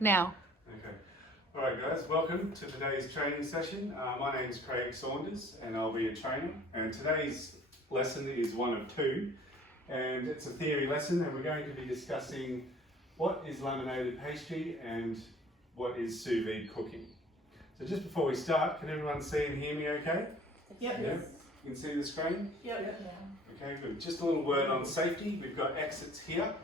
Now. Okay. All right, guys, welcome to today's training session. My name is Craig Saunders and I'll be a trainer. And today's lesson is one of two, and it's a theory lesson, and we're going to be discussing what is laminated pastry and what is sous vide cooking. So just before we start, can everyone see and hear me okay? Yep. Yeah? You can see the screen? Yep. Okay, good. Just a little word on safety. We've got exits here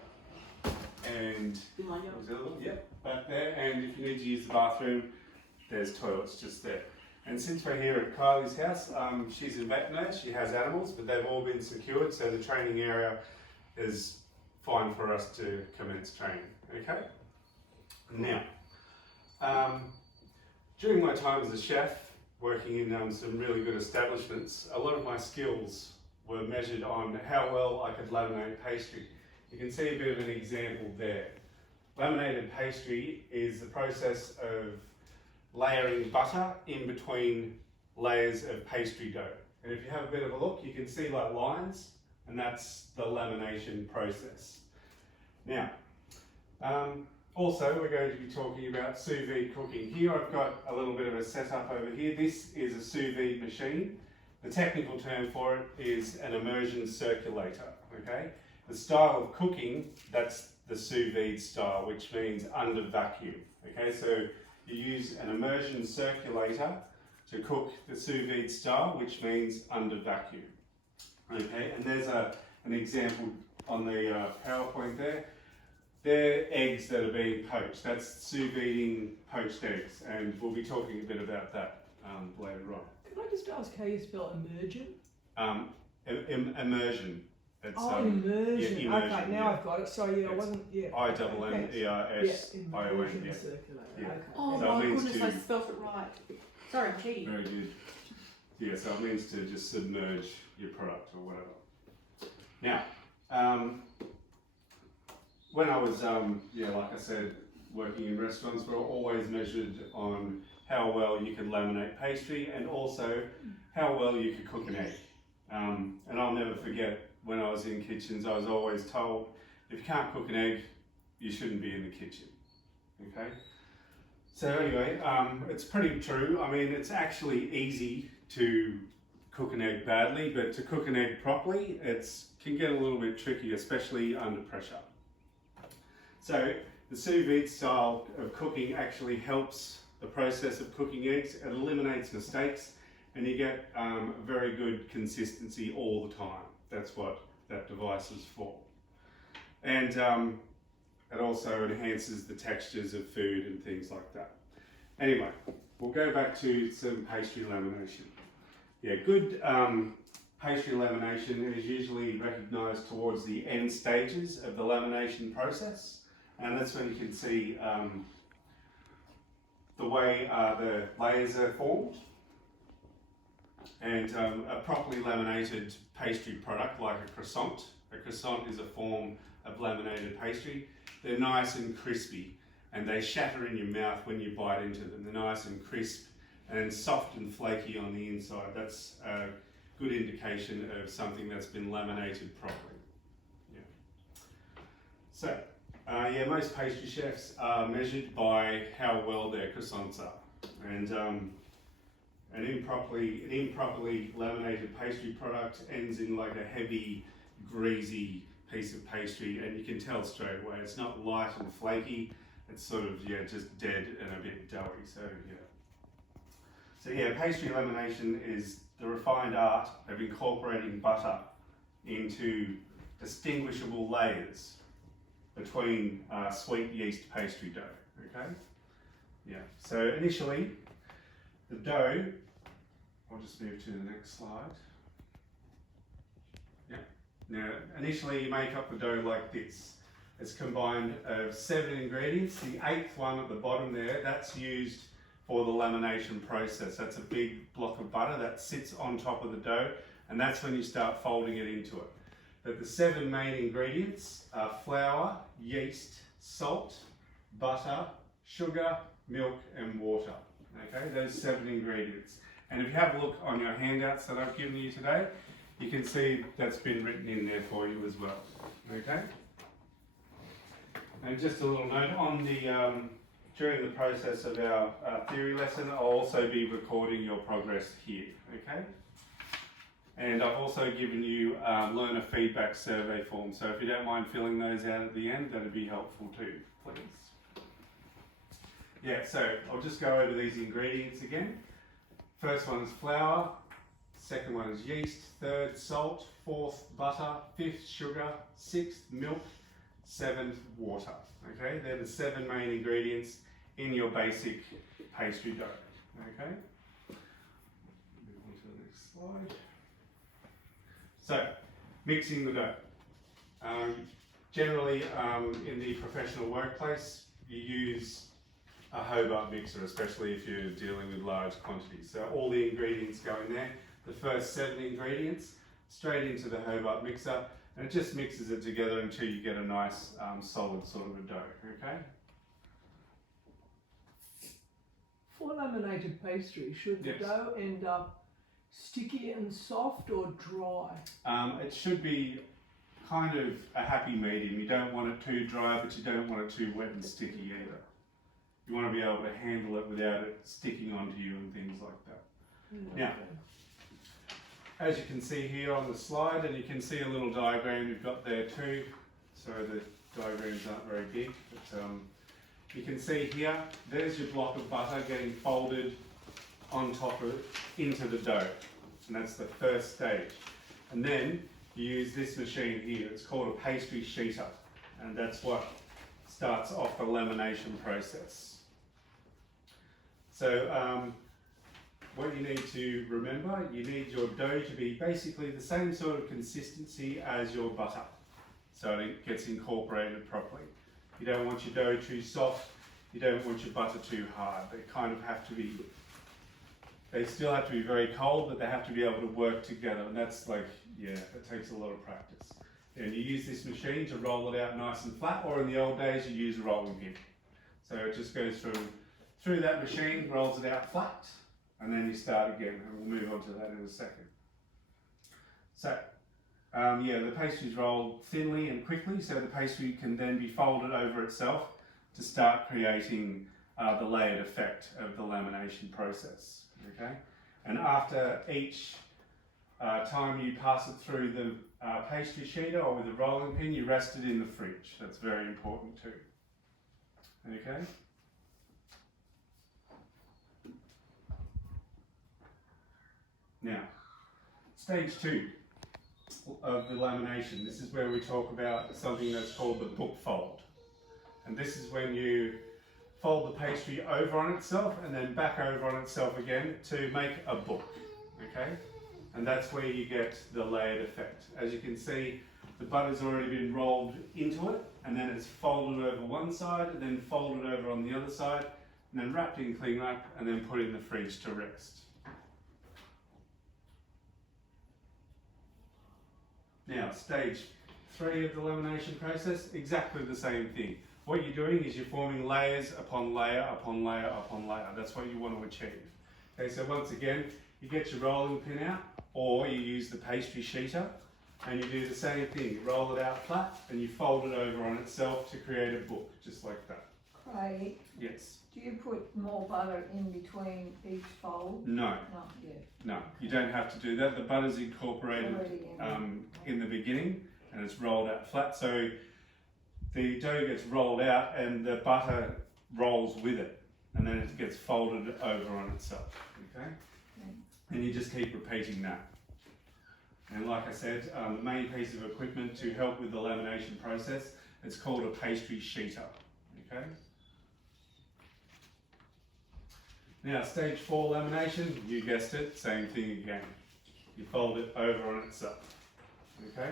and Behind you. there's a little, yep, back there, and if you need to use the bathroom, there's toilets just there. And since we're here at Kylie's house, she's a vet nurse, she has animals, but they've all been secured, so the training area is fine for us to commence training, okay? Now, during my time as a chef, working in some really good establishments, a lot of my skills were measured on how well I could laminate pastry. You can see a bit of an example there. Laminated pastry is the process of layering butter in between layers of pastry dough. And if you have a bit of a look, you can see like lines, and that's the lamination process. Now, also we're going to be talking about sous vide cooking. Here I've got a little bit of a setup over here. This is a sous vide machine. The technical term for it is an immersion circulator, okay? The style of cooking, that's the sous vide style, which means under vacuum. Okay, so you use an immersion circulator to cook the sous vide style, which means under vacuum. Okay, and there's an example on the PowerPoint there. They're eggs that are being poached. That's sous videing poached eggs, and we'll be talking a bit about that later on. Can I just ask how you spell immersion? Immersion. It's, immersion. yeah, immersion. Okay, now I've got it. Sorry, I It's wasn't. Yeah. I-double-M-E-R-S-I-O-N. Immersion Yeah. circulator. Yeah. Okay. Oh So it my means goodness, to- I spelt it right. Sorry, I'm cheating. Very good. Yeah, so it means to just submerge your product or whatever. Now, when I was, like I said, working in restaurants, we're always measured on how well you could laminate pastry and also how well you could cook an egg. And I'll never forget when I was in kitchens, I was always told, if you can't cook an egg, you shouldn't be in the kitchen, okay? So anyway, it's pretty true. I mean, it's actually easy to cook an egg badly, but to cook an egg properly, it can get a little bit tricky, especially under pressure. So the sous vide style of cooking actually helps the process of cooking eggs. It eliminates mistakes, and you get a very good consistency all the time. That's what that device is for. And it also enhances the textures of food and things like that. Anyway, we'll go back to some pastry lamination. Yeah, good pastry lamination is usually recognised towards the end stages of the lamination process, and that's when you can see the way the layers are formed. And a properly laminated pastry product like a croissant is a form of laminated pastry. They're nice and crispy, and they shatter in your mouth when you bite into them. They're nice and crisp and soft and flaky on the inside. That's a good indication of something that's been laminated properly. Yeah. So, most pastry chefs are measured by how well their croissants are. And an improperly laminated pastry product ends in like a heavy, greasy piece of pastry, and you can tell straight away. It's not light and flaky. It's sort of just dead and a bit doughy. So pastry lamination is the refined art of incorporating butter into distinguishable layers between sweet yeast pastry dough. Okay. Yeah. So initially, the dough. I'll just move to the next slide. Yeah. Now, initially you make up the dough like this. It's combined of 7 ingredients. The 8th one at the bottom there, that's used for the lamination process. That's a big block of butter that sits on top of the dough, and that's when you start folding it into it. But the 7 main ingredients are flour, yeast, salt, butter, sugar, milk, and water. Okay, those 7 ingredients. And if you have a look on your handouts that I've given you today, you can see that's been written in there for you as well. Okay? And just a little note on the during the process of our theory lesson, I'll also be recording your progress here, okay? And I've also given you learner feedback survey forms, so if you don't mind filling those out at the end, that'd be helpful too, please. Yeah, so I'll just go over these ingredients again. First one is flour, second one is yeast, third salt, fourth butter, fifth sugar, sixth milk, seventh water. Okay, they're the 7 main ingredients in your basic pastry dough. Okay, move on to the next slide. So, mixing the dough. Generally, in the professional workplace, you use a Hobart mixer, especially if you're dealing with large quantities. So all the ingredients go in there. The first 7 ingredients straight into the Hobart mixer, and it just mixes it together until you get a nice solid sort of a dough. Okay. For laminated pastry, should the Yes. dough end up sticky and soft or dry? It should be kind of a happy medium. You don't want it too dry, but you don't want it too wet and sticky either. You want to be able to handle it without it sticking onto you and things like that. Now, as you can see here on the slide, and you can see a little diagram we've got there too. So the diagrams aren't very big, but you can see here, there's your block of butter getting folded on top of it into the dough. And that's the first stage. And then you use this machine here. It's called a pastry sheeter. And that's what starts off the lamination process. So what you need to remember, you need your dough to be basically the same sort of consistency as your butter, so it gets incorporated properly. You don't want your dough too soft, you don't want your butter too hard. They kind of have to be, they still have to be very cold, but they have to be able to work together, and that's like, yeah, it takes a lot of practice. And you use this machine to roll it out nice and flat, or in the old days you use a rolling pin. So it just goes through that machine, rolls it out flat, and then you start again, and we'll move on to that in a second. So, yeah, the pastry's rolled thinly and quickly, so the pastry can then be folded over itself to start creating the layered effect of the lamination process. Okay, and after each time you pass it through the pastry sheeter or with a rolling pin, you rest it in the fridge. That's very important too. Okay. Now, stage 2 of the lamination. This is where we talk about something that's called the book fold. And this is when you fold the pastry over on itself and then back over on itself again to make a book, okay? And that's where you get the layered effect. As you can see, the butter's already been rolled into it, and then it's folded over one side, and then folded over on the other side, and then wrapped in cling wrap, and then put in the fridge to rest. Now, stage 3 of the lamination process, exactly the same thing. What you're doing is you're forming layers upon layer upon layer upon layer. That's what you want to achieve. Okay, so once again, you get your rolling pin out, or you use the pastry sheeter, and you do the same thing. You roll it out flat, and you fold it over on itself to create a book, just like that. Craig, Yes. do you put more butter in between each fold? No, Not yet. no, you don't have to do that. The butter's incorporated Already in the beginning, and it's rolled out flat. So the dough gets rolled out, and the butter rolls with it, and then it gets folded over on itself. Okay, and you just keep repeating that. And like I said, the main piece of equipment to help with the lamination process, it's called a pastry sheeter. Okay. Now, stage 4 lamination, you guessed it, same thing again. You fold it over on itself. Okay?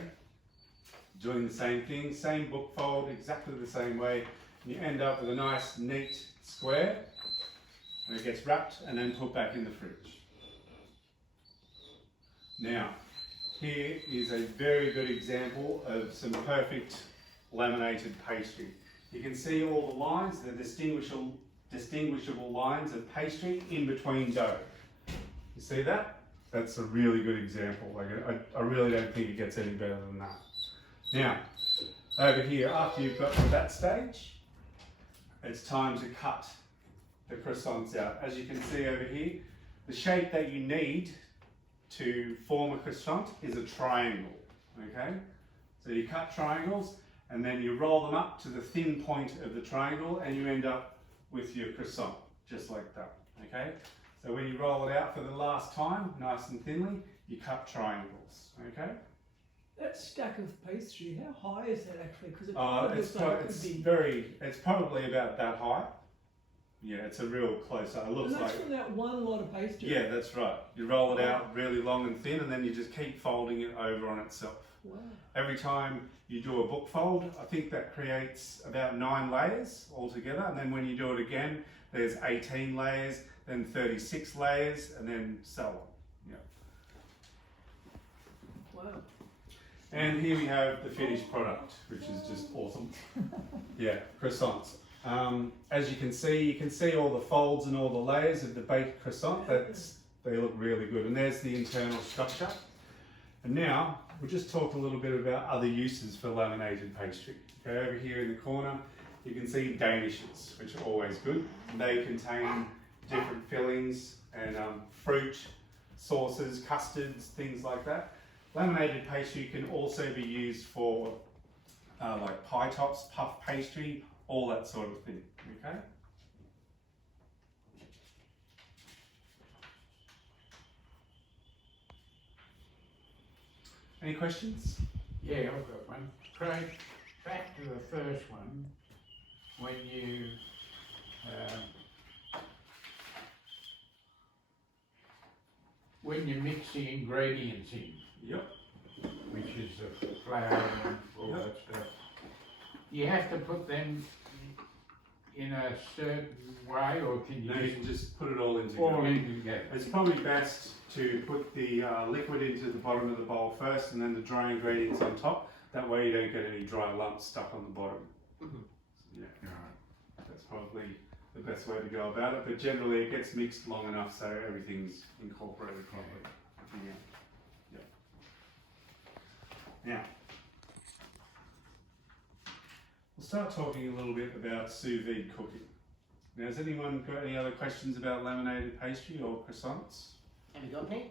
Doing the same thing, same book fold, exactly the same way. And you end up with a nice, neat square, and it gets wrapped and then put back in the fridge. Now, here is a very good example of some perfect laminated pastry. You can see all the lines, the distinguishable lines of pastry in between dough. You see that? That's a really good example. Like I really don't think it gets any better than that. Now, over here, after you've got to that stage, it's time to cut the croissants out. As you can see over here, the shape that you need to form a croissant is a triangle, okay? So you cut triangles and then you roll them up to the thin point of the triangle and you end up with your croissant, just like that, okay? So when you roll it out for the last time, nice and thinly, you cut triangles, okay? That stack of pastry, how high is that actually? Because it It's, looks like it could be. it's probably about that high. Yeah, it's a real close up. It looks And that's like, from that one lot of pastry. yeah, that's right. You roll it out really long and thin and then you just keep folding it over on itself. Wow. Every time you do a book fold, I think that creates about 9 layers altogether. And then when you do it again, there's 18 layers, then 36 layers, and then so on. Yeah. Wow. And here we have the finished product, which is just awesome. Yeah, croissants. As you can see all the folds and all the layers of the baked croissant. They look really good. And there's the internal structure. And now we'll just talk a little bit about other uses for laminated pastry. Okay, over here in the corner, you can see danishes, which are always good. They contain different fillings and fruit, sauces, custards, things like that. Laminated pastry can also be used for like pie tops, puff pastry, all that sort of thing, okay? Any questions? Yeah, I've got one. Craig, back to the first one, when you mix the ingredients in, Yep. which is the flour and all that stuff, you have to put them in a certain way, or can you No, you just can just put it all in all together. in together? It's probably best to put the liquid into the bottom of the bowl first and then the dry ingredients on top. That way you don't get any dry lumps stuck on the bottom. Yeah, Right. that's probably the best way to go about it. But generally it gets mixed long enough so everything's incorporated properly. Yeah. Now, we'll start talking a little bit about sous vide cooking. Now, has anyone got any other questions about laminated pastry or croissants? Have you got any?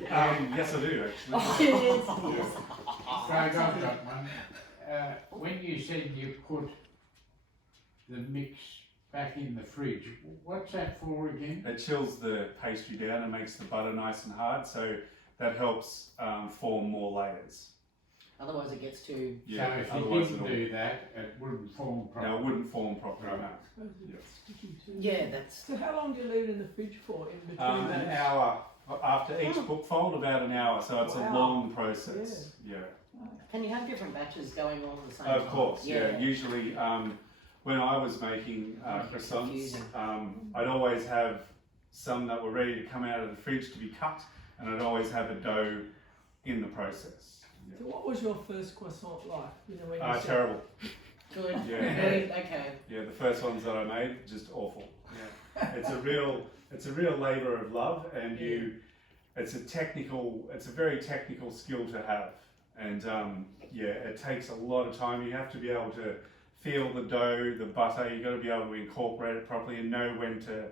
Yes, I do actually. Yes. Craig, I've got one. When you said you put the mix back in the fridge, what's that for again? It chills the pastry down and makes the butter nice and hard, so that helps form more layers. Otherwise it gets too... So if you didn't do that, it wouldn't form properly. No, it wouldn't form properly. Right. No. I suppose it's sticky too. Yeah, that's... So how long do you leave it in the fridge for in between An those? hour after each book fold, about an hour, so it's a Wow. long process. Yeah. Can you have different batches going on at the same Of time? course, yeah. Usually, when I was making croissants, Confusing. I'd always have some that were ready to come out of the fridge to be cut, and I'd always have a dough in the process. So what was your first croissant like? You know, when you Yeah. said- Terrible. Good. Yeah. Good. Okay. Yeah, the first ones that I made, just awful. Yeah. It's a real labour of love, and it's a very technical skill to have. And it takes a lot of time. You have to be able to feel the dough, the butter. You've got to be able to incorporate it properly and know when to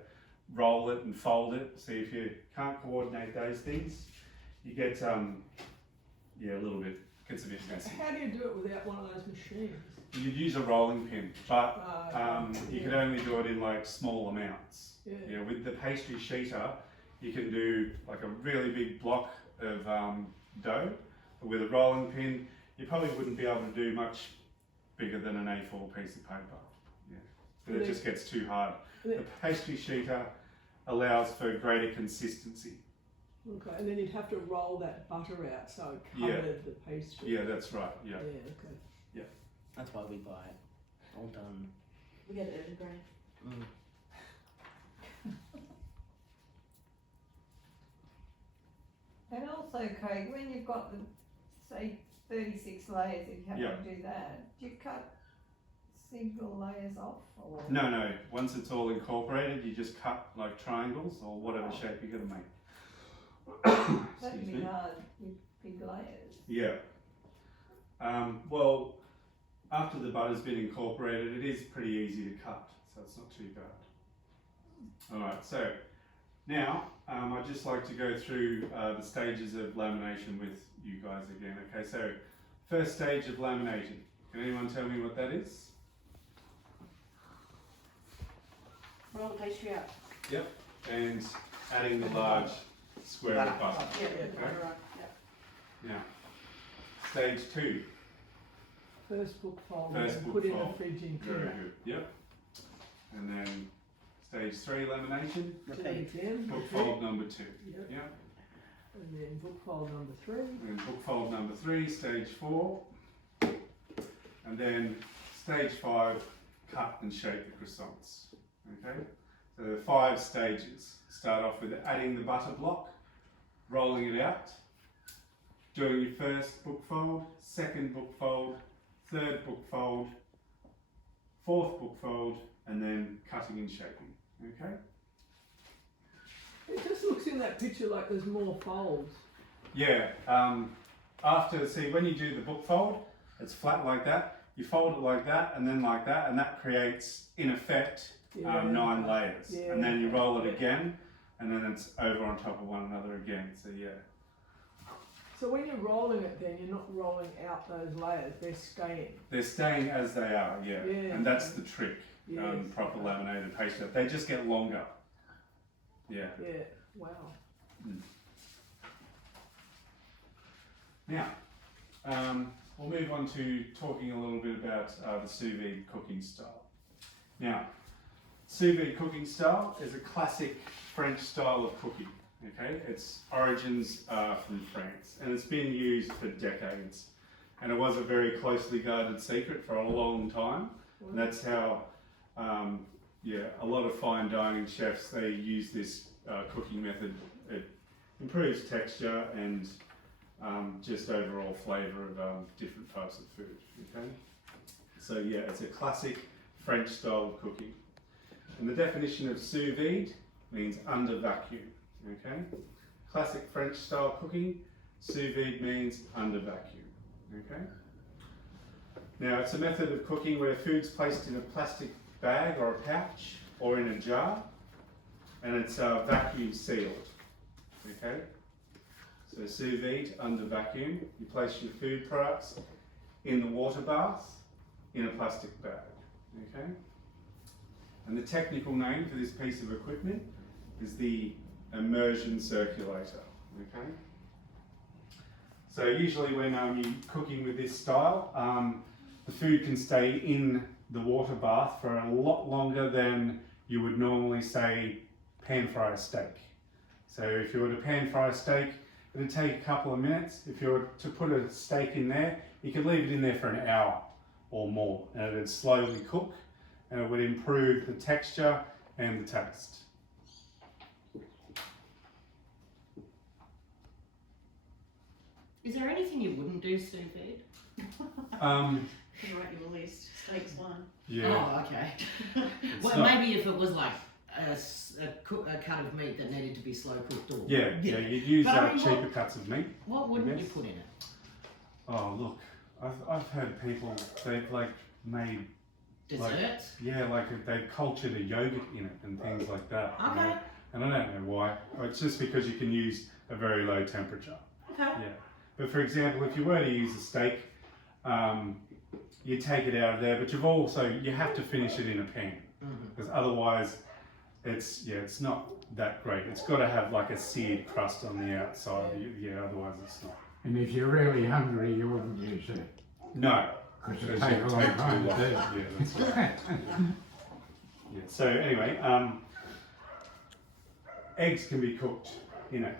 roll it and fold it. So if you can't coordinate those things, you get gets a bit messy. How do you do it without one of those machines? You'd use a rolling pin, but you could only do it in like small amounts. Yeah. Yeah, with the pastry sheeter, you can do like a really big block of dough. But with a rolling pin, you probably wouldn't be able to do much bigger than an A4 piece of paper. Yeah, but it just gets too hard. The pastry sheeter allows for greater consistency. Okay, and then you'd have to roll that butter out so it Yeah. covered the pastry. Yeah, that's right. Yeah. Yeah, okay. That's why we buy it. All done. We get it every grade. And also, Craig, when you've got the, say, 36 layers, if you have Yeah. to do that, do you cut single layers off? Or? No. Once it's all incorporated, you just cut like triangles or whatever shape you're gonna make. That'd Excuse be me. hard with big layers. Yeah. Well, after the butter's been incorporated, it is pretty easy to cut, so it's not too bad. Alright, so now I'd just like to go through the stages of lamination with you guys again. Okay, so first stage of laminating. Can anyone tell me what that is? Roll the pastry out. And adding the large square of butter. Yeah, Okay. right, yeah. Now, stage 2. First book fold First and book put in the fold. fridge in Very tinner. good. Yep. And then stage 3 lamination. Do it Repeat. again. Book repeat. fold number 2. Yep. Yep. And then book fold number 3. And book fold number 3, stage 4. And then stage 5, cut and shape the croissants. Okay? So there are 5 stages. Start off with adding the butter block, rolling it out, doing your first book fold, second book fold, third book fold, fourth book fold, and then cutting and shaping. Okay? It just looks in that picture like there's more folds. Yeah, see, when you do the book fold, it's flat like that. You fold it like that, and that creates, in effect, Yeah. 9 layers. Yeah. And then you roll it again, and then it's over on top of one another again. So yeah. So when you're rolling it then, you're not rolling out those layers, they're staying. They're staying as they are, yeah. Yeah. And that's the trick, Yes. proper laminated pastry. They just get longer. Yeah. Yeah, wow. Now, we'll move on to talking a little bit about the sous vide cooking style. Now, sous vide cooking style is a classic French style of cooking. Okay, its origins are from France, and it's been used for decades. And it was a very closely guarded secret for a long time. And that's how, a lot of fine dining chefs, they use this cooking method. It improves texture and just overall flavour of different types of food. Okay, so yeah, it's a classic French style of cooking. And the definition of sous vide means under vacuum. Okay, classic French style cooking, sous vide means under vacuum. Okay. Now it's a method of cooking where food's placed in a plastic bag or a pouch or in a jar, and it's vacuum sealed. Okay. So sous vide under vacuum, you place your food products in the water bath in a plastic bag. Okay. And the technical name for this piece of equipment is the immersion circulator. Okay. So usually when you're cooking with this style, the food can stay in the water bath for a lot longer than you would normally, say, pan fry a steak. So if you were to pan fry a steak, it would take a couple of minutes. If you were to put a steak in there, you could leave it in there for an hour or more, and it would slowly cook, and it would improve the texture and the taste. Is there anything you wouldn't do sous vide? Can you write your list? Steaks one. Oh, okay. Well, not- maybe if it was like a cut of meat that needed to be slow cooked or... Yeah, you'd use But I mean, cheaper cuts of meat. What wouldn't you Yes. put in it? Oh look, I've heard people, they've like made, Desserts? they've cultured a yogurt in it and things like that. you know? Okay. And I don't know why. It's just because you can use a very low temperature. Okay. Yeah. But for example, if you were to use a steak, you take it out of there, but you have to finish it in a pan, because otherwise it's not that great. It's got to have like a seared crust on the outside. Otherwise it's not. And if you're really hungry, you wouldn't use it, No. because Because it takes a it'll long take too time long. to do. Yeah, that's right. Yeah. So anyway, eggs can be cooked in it.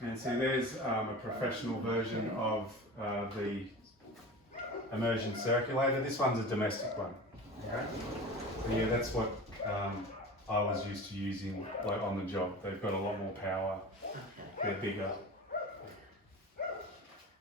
And so there's a professional version of the immersion circulator. This one's a domestic one. Okay. But yeah, that's what I was used to using like on the job. They've got a lot more power. They're bigger.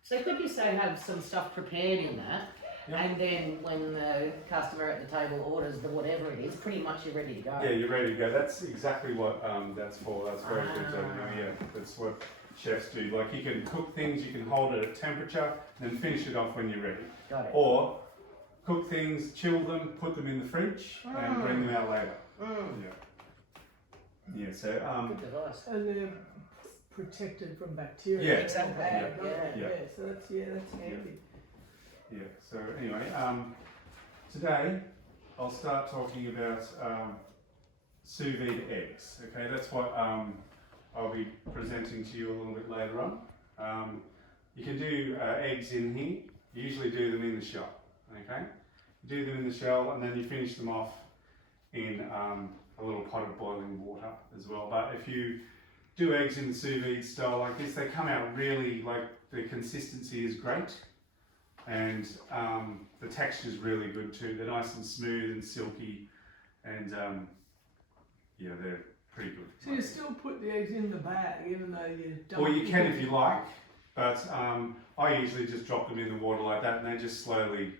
So could you say have some stuff prepared in that, Yeah. and then when the customer at the table orders the whatever it is, pretty much you're ready to go? Yeah, you're ready to go. That's exactly what that's for. That's very good to know. Yeah, that's what chefs do. Like you can cook things, you can hold it at temperature, and then finish it off when you're ready. Got it. Or cook things, chill them, put them in the fridge, and bring them out later. Yeah. Yeah. So Good device. And they're protected from bacteria. Yeah, Exactly. exactly. Yeah. Yeah. So that's handy. yeah. So anyway, today I'll start talking about sous vide eggs. Okay, that's what I'll be presenting to you a little bit later on. You can do eggs in here. You usually do them in the shell. Okay, you do them in the shell and then you finish them off in a little pot of boiling water as well. But if you do eggs in the sous vide style like this, they come out really, like, the consistency is great and the texture is really good too. They're nice and smooth and silky and yeah, they're pretty good. So you still put the eggs in the bag, even though you don't. Well, you can if you like, but I usually just drop them in the water like that and they just slowly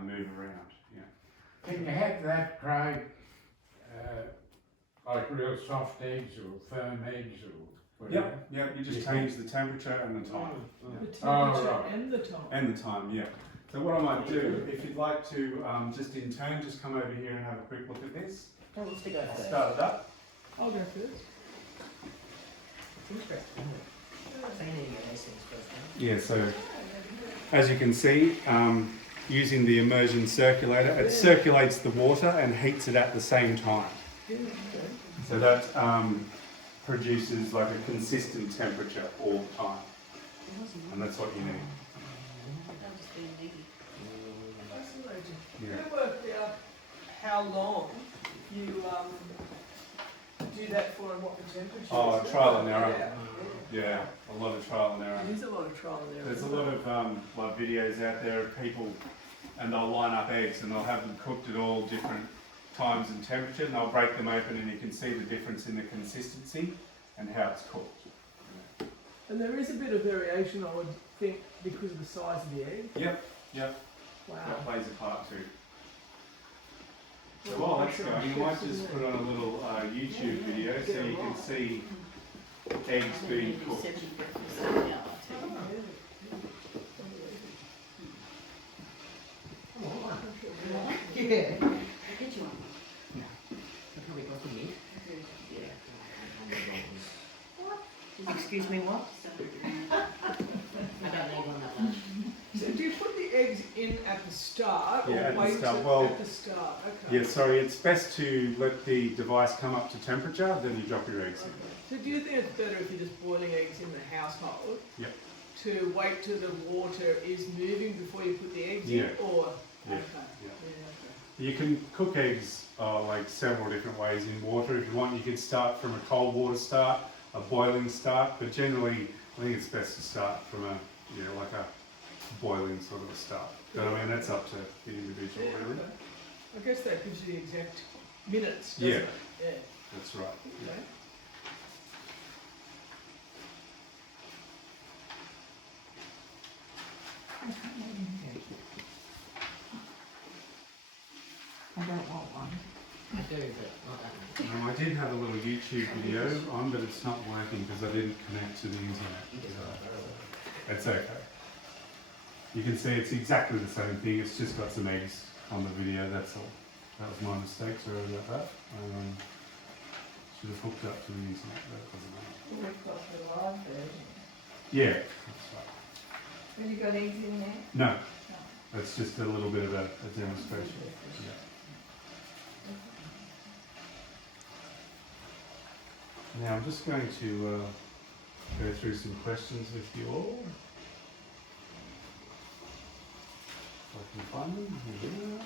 move around. Yeah. Can you have that, Craig, like real soft eggs or firm eggs or whatever? Yeah, you just change the temperature and the time. The Yeah. temperature right. and the time. And the time, yeah. So what I might do, if you'd like to just in turn, just come over here and have a quick look at this. Who wants to go I'll first? start it up. I'll go first. It's interesting, isn't it? So you need to get these things first, don't Yeah, so as you can see, using the immersion circulator, it circulates the water and heats it at the same time. So that produces like a consistent temperature all the time. And that's what you need. That'll just be needy. Fascinating. Yeah. Who worked out how long you do that for and what the temperature Oh, is? trial and error. Yeah. Yeah, a lot of trial and error. It is a lot of trial and error. There's a isn't lot it? of like videos out there of people, and they'll line up eggs and they'll have them cooked at all different times and temperature, and they'll break them open, and you can see the difference in the consistency and how it's cooked. And there is a bit of variation, I would think, because of the size of the egg. Yep, Wow. that plays a part too. So while that's going, you might just put on a little YouTube video so you can see eggs being cooked. you? Yeah. I'll get you one. I'll probably go for you. Yeah. Excuse me, what? I don't need one that much. So do you put the eggs in at the start Yeah, or at the wait start. till Well, at the start? Okay. Yeah, sorry, it's best to let the device come up to temperature, then you drop your eggs in. Okay. So do you think it's better if you're just boiling eggs in the household? Yep. To wait till the water is moving before you put the eggs Yeah. in, or Yeah. okay. Yeah. Yeah, You can cook eggs like several different ways in water. If you want, you can start from a cold water start, a boiling start, but generally I think it's best to start from a, you know, like a boiling sort of a start. But I mean, that's up to the individual Yeah, really. okay. I guess that gives you the exact minutes, doesn't Yeah. it? Yeah. That's right. Yeah. Okay. I don't want one. I do, but not that much. I did have a little YouTube video on, but it's not working because I didn't connect to the internet. It's okay. You can see it's exactly the same thing, it's just got some eggs on the video, that's all. That was my mistake, sorry about that. Should have hooked up to the internet, but it doesn't matter. We've got the live version. Yeah, that's right. Have you got eggs in there? No, that's just a little bit of a demonstration. Yeah. Now I'm just going to go through some questions with you all. If I can find them. Here we are.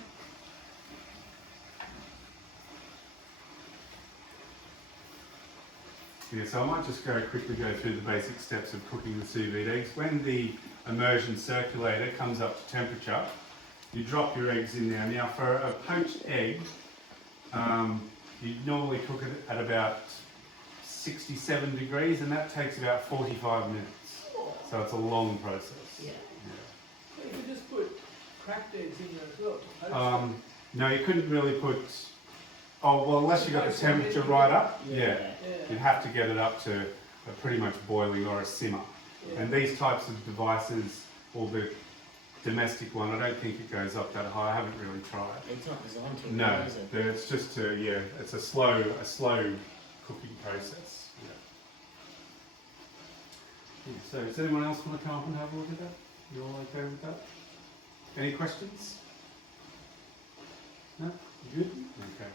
Yeah, so I might just quickly go through the basic steps of cooking the sous vide eggs. When the immersion circulator comes up to temperature, you drop your eggs in there. Now for a poached egg, you normally cook it at about 67 degrees, and that takes about 45 minutes. So it's a long process. Yeah. You could just put cracked eggs in there as well. to poach Yeah. them. No, you couldn't really put. Oh well, unless you got the temperature right up. Yeah. Yeah. You'd have to get it up to pretty much boiling or a simmer. And these types of devices, or the domestic one, I don't think it goes up that high. I haven't really tried. It's not designed to. No, is it? it's just it's a slow cooking process. Yeah. So does anyone else want to come up and have a look at that? You all okay with that? Any questions? No? You good? Okay.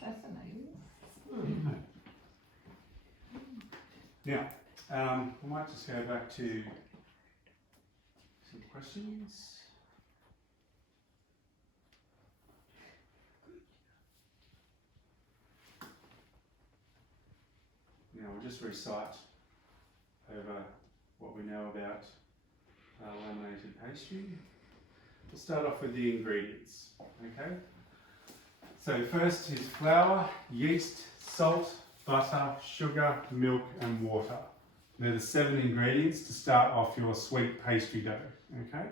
Fascinating. Now, we might just go back to some questions. Now we'll just recite over what we know about laminated pastry. We'll start off with the ingredients, okay? So first is flour, yeast, salt, butter, sugar, milk and water. They're the 7 ingredients to start off your sweet pastry dough, okay?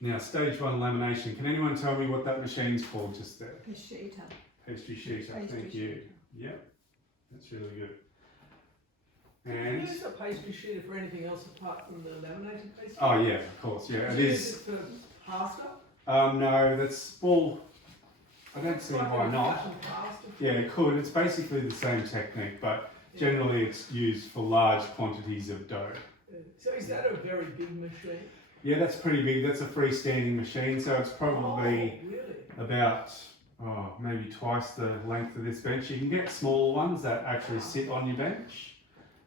Now stage 1 lamination. Can anyone tell me what that machine's called just there? The sheeter. Pastry sheeter, Pastry thank you. Yep, that's really good. Can you And, use a pastry sheeter for anything else apart from the laminated pastry? oh yeah, of course, yeah, Can it you use is. it for pasta? No, that's, well, I don't see Like why a not. flattened pasta? Yeah, it could. It's basically the same technique, but generally it's used for large quantities of dough. So is that a very big machine? Yeah, that's pretty big. That's a freestanding machine, so it's probably Oh, really? about maybe twice the length of this bench. You can get smaller ones that actually sit on your bench,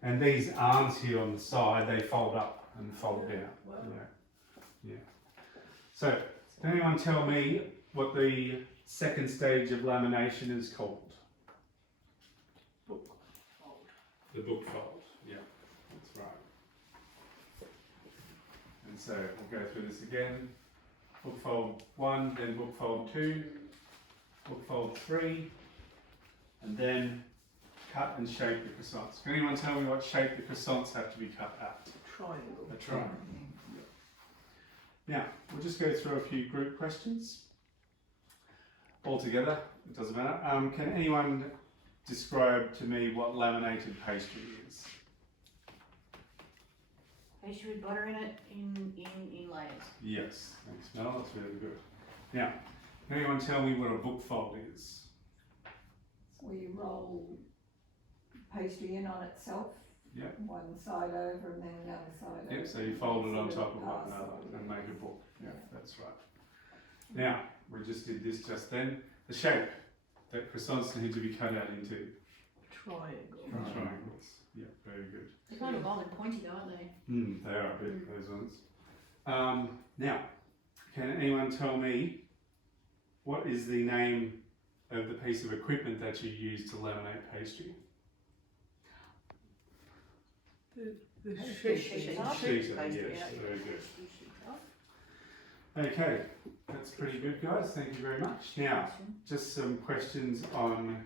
and these arms here on the side, they fold up and fold down. Wow. Yeah. So, can anyone tell me what the second stage of lamination is called? Book fold. The book fold, yeah, that's right. And so we'll go through this again. Book fold 1, then book fold 2, book fold 3, and then cut and shape the croissants. Can anyone tell me what shape the croissants have to be cut at? Triangle. A triangle. Now, we'll just go through a few group questions. All together, it doesn't matter. Can anyone describe to me what laminated pastry is? Pastry with butter in it in layers. Yes, thanks Mel, that's really good. Now, can anyone tell me what a book fold is? So you roll pastry in on itself. Yep. One side over and then the other side over. Yep, so you fold it on Sort top of one parcel. another and make a book. Yeah, that's right. Now, we just did this just then. The shape that croissants need to be cut out into Triangle. triangles. Yeah, very good. They're kind of long and pointy though, aren't they? They are a bit, those ones. Now, can anyone tell me what is the name of the piece of equipment that you use to laminate pastry? The Pastry sheet. sheet. Sheeter, Pastry, yes, yeah. very good. Okay, that's pretty good, guys. Thank you very much. Now, just some questions on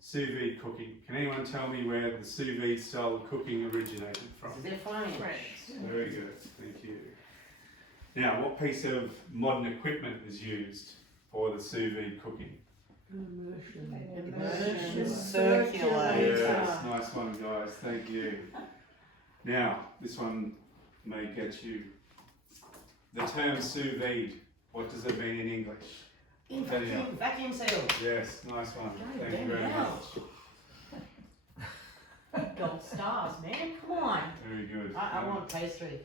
sous vide cooking. Can anyone tell me where the sous vide style of cooking originated from? They're French. Very good, thank you. Now, what piece of modern equipment is used for the sous vide cooking? Immersion. Immersion. Circulator. Yes, nice one, guys. Thank you. Now, this one may get you. The term sous vide, what does it mean in English? In vacuum sealed. Yes, nice one. Thank you very much. Gold stars, man. Come on. Very good. I want pastry.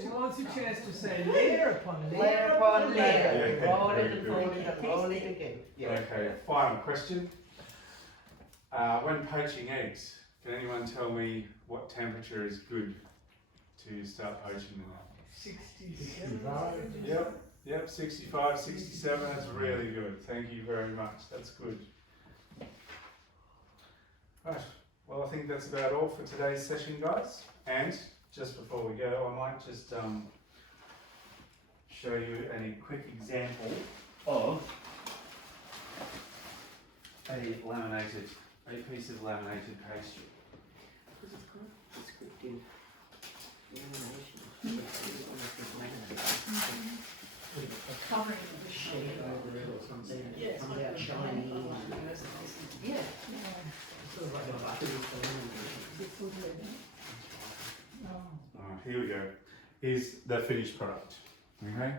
She wants a chance to say layer upon layer. Layer upon Yeah, layer. Roll it very and good. fold it and roll it again. Yeah. Okay, final question. When poaching eggs, can anyone tell me what temperature is good to start poaching them at? 67. Yep, 65, 67, that's really good. Thank you very much, that's good. Right, well I think that's about all for today's session, guys. And just before we go, I might just show you a quick example of a piece of laminated pastry. Because it's got descriptive lamination. It's almost like laminate. Covering the sheet. over it or something. Yes, Comes like out a shiny. shiny. Yeah. It's sort of like a bucket for laminating. Here we go. Here's the finished product. Okay,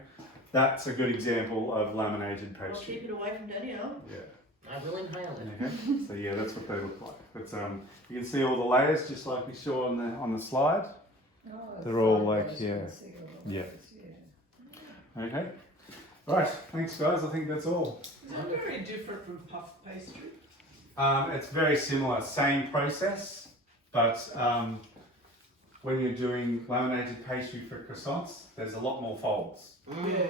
that's a good example of laminated I'll pastry. keep it away from Danielle. Yeah. I will inhale it. Okay. So yeah, that's what they look like. But you can see all the layers just like we saw on the slide. Oh, They're all fine, like, guys, you yeah. can see all the Yeah. layers, yeah. Okay. Right. Thanks, guys. I think that's all. Is that very different from puff pastry? It's very similar, same process, but when you're doing laminated pastry for croissants, there's a lot more folds. Yeah.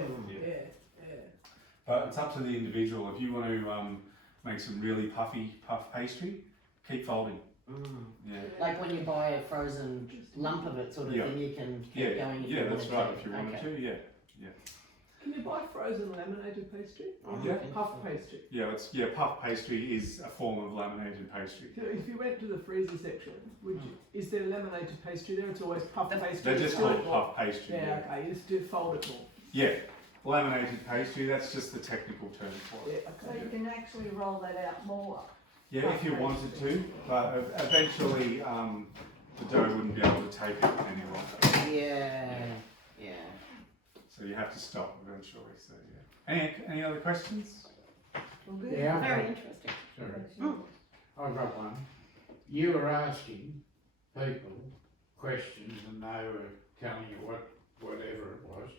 But it's up to the individual. If you want to make some really puffy puff pastry, keep folding. Yeah. Like when you buy a frozen lump of it, sort of Yeah. thing, you can keep Yeah. going. If Yeah, you that's wanted right. to. If you wanted Okay. to, yeah. Can you buy frozen laminated pastry? Or Yeah. puff pastry? Yeah. Puff pastry is a form of laminated pastry. So if you went to the freezer section, would you, is there laminated pastry there? It's always puff pastry. They're just It's still- called puff pastry. Yeah, okay, you just do fold it all. Yeah. Laminated pastry. That's just the technical term for it. Yeah, So okay. you can actually roll that out more. Yeah, if you wanted to, but eventually the dough wouldn't be able to take it any longer. Yeah. Yeah. So you have to stop eventually. So yeah. Any other questions? Well, good. Yeah. Very interesting. Sorry, I've got one. You were asking people questions and they were telling you whatever it was.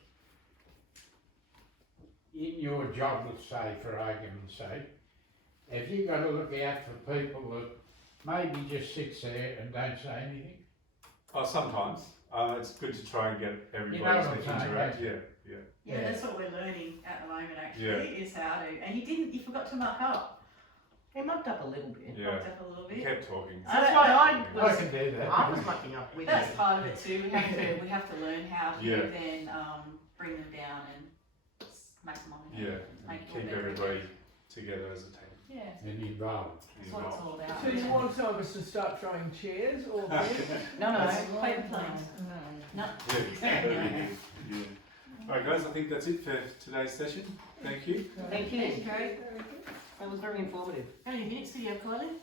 In your job, let's say, for argument's sake, have you got to look out for people that maybe just sits there and don't say anything? Oh, sometimes. It's good to try and get everybody what to I'm saying, interact. yeah. Yeah. Yeah, Yeah. that's what we're learning at the moment actually, Yeah. is how to, and you forgot to muck up. He mucked up a little bit. Yeah. Mucked up a little He bit. kept talking. That's why I I was, can do that. I was mucking up with that's you. part of it too, we have to learn how to Yeah. then, bring them down and make them on. Yeah. Make And it all keep better. everybody together as a team. Yeah, And involved. that's what it's all about. So you want some of us to start throwing chairs or beds? No, no, That's- paper planes. No. Yeah. Yeah. Alright guys, I think that's it for today's session. Thank you. Thank you. Thank you, Craig. That was very informative. How many minutes did you have, Kylie?